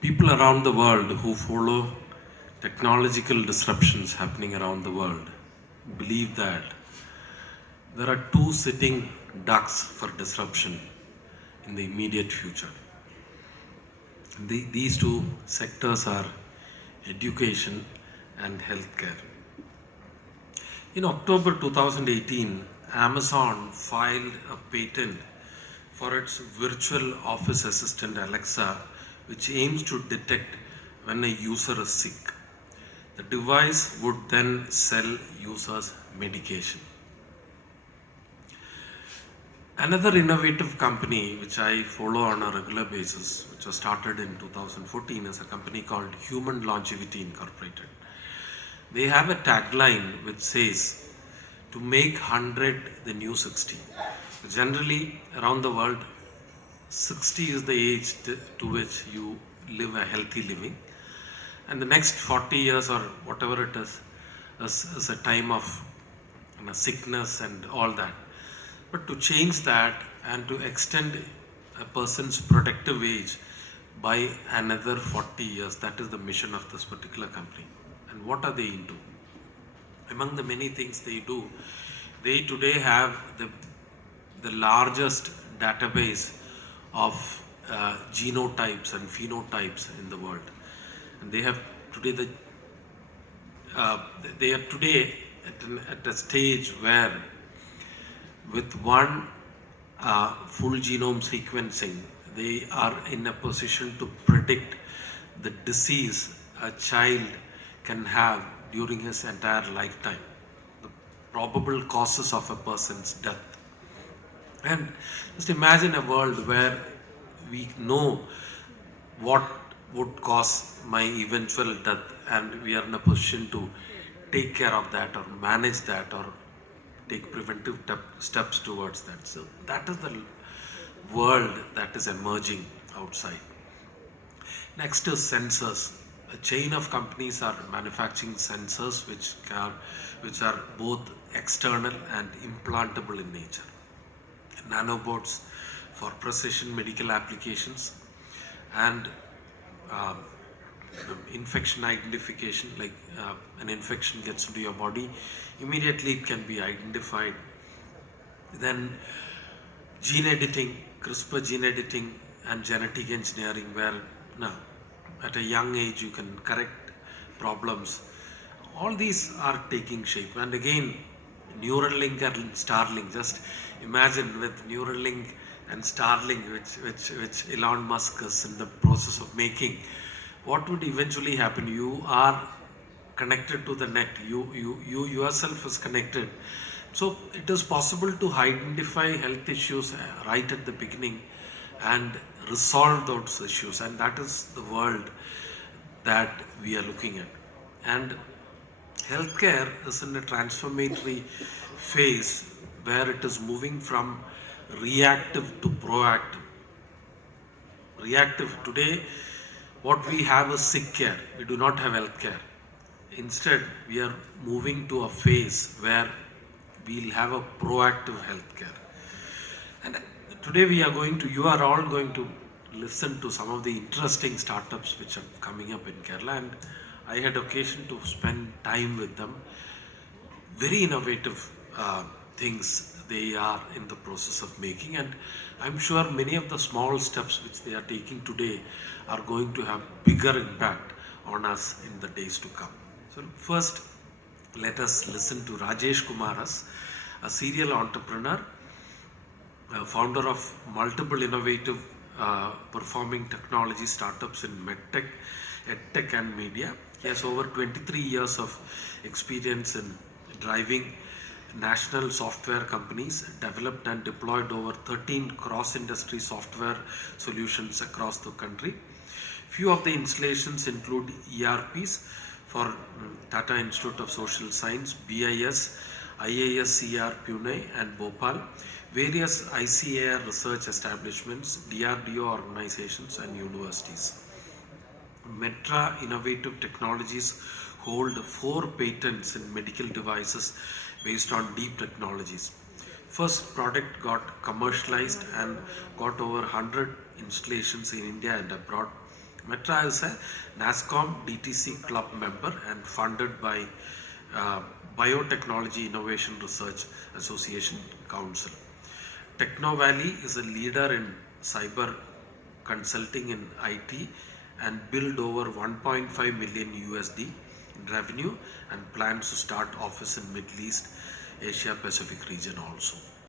People around the world who follow technological disruptions happening around the world believe that there are two sitting ducks for disruption in the immediate future. These two sectors are education and healthcare. In October 2018, Amazon filed a patent for its virtual office assistant Alexa, which aims to detect when a user is sick. The device would then sell users medication. Another innovative company which I follow on a regular basis, which was started in 2014, is a company called Human Longevity Incorporated. They have a tagline which says, to make 100 the new 60. Generally, around the world, 60 is the age to which you live a healthy living, and the next 40 years or whatever it is a time of sickness and all that. But to change that and to extend a person's productive age by another 40 years, that is the mission of this particular company. And what are they into? Among the many things they do, they today have the largest database of genotypes and phenotypes in the world. And they have today uh, they are today at a stage where with one full genome sequencing, they are in a position to predict the disease a child can have during his entire lifetime, the probable causes of a person's death. And just imagine a world where we know what would cause my eventual death, and we are in a position to take care of that or manage that or take preventive steps towards that. So that is the world that is emerging outside. Next is sensors. A chain of companies are manufacturing sensors which are both external and implantable in nature. Nanobots for precision medical applications, and um, infection identification, like an infection gets into your body, immediately it can be identified. Then gene editing, CRISPR gene editing, and genetic engineering, where now at a young age you can correct problems. All these are taking shape. And again, Neuralink and Starlink. Just imagine with Neuralink and Starlink, which Elon Musk is in the process of making, what would eventually happen? You are connected to the net. You yourself is connected. So it is possible to identify health issues right at the beginning and resolve those issues, and that is the world that we are looking at. And healthcare is in a transformatory phase where it is moving from reactive to proactive. Reactive today, what we have is sick care. We do not have health care. Instead, we are moving to a phase where we'll have a proactive health care. And today you are all going to listen to some of the interesting startups which are coming up in Kerala, and I had occasion to spend time with them. Very innovative things they are in the process of making, and I'm sure many of the small steps which they are taking today are going to have bigger impact on us in the days to come. So first, let us listen to Rajesh Kumaras, a serial entrepreneur, founder of multiple innovative performing technology startups in medtech, edtech, and media. He has over 23 years of experience in driving national software companies, developed and deployed over 13 cross-industry software solutions across the country. Few of the installations include ERPs for Tata Institute of Social Science, BIS, IISCR Pune and Bhopal, various ICAR research establishments, DRDO organizations, and universities. Metra Innovative Technologies hold 4 patents in medical devices based on deep technologies. First product got commercialized and got over 100 installations in India and abroad. Metra is a NASCOM DTC club member and funded by uh, Biotechnology Innovation Research Association Council. Techno Valley is a leader in cyber consulting in IT and build over 1.5 million USD in revenue and plans to start office in Middle East, Asia Pacific region also.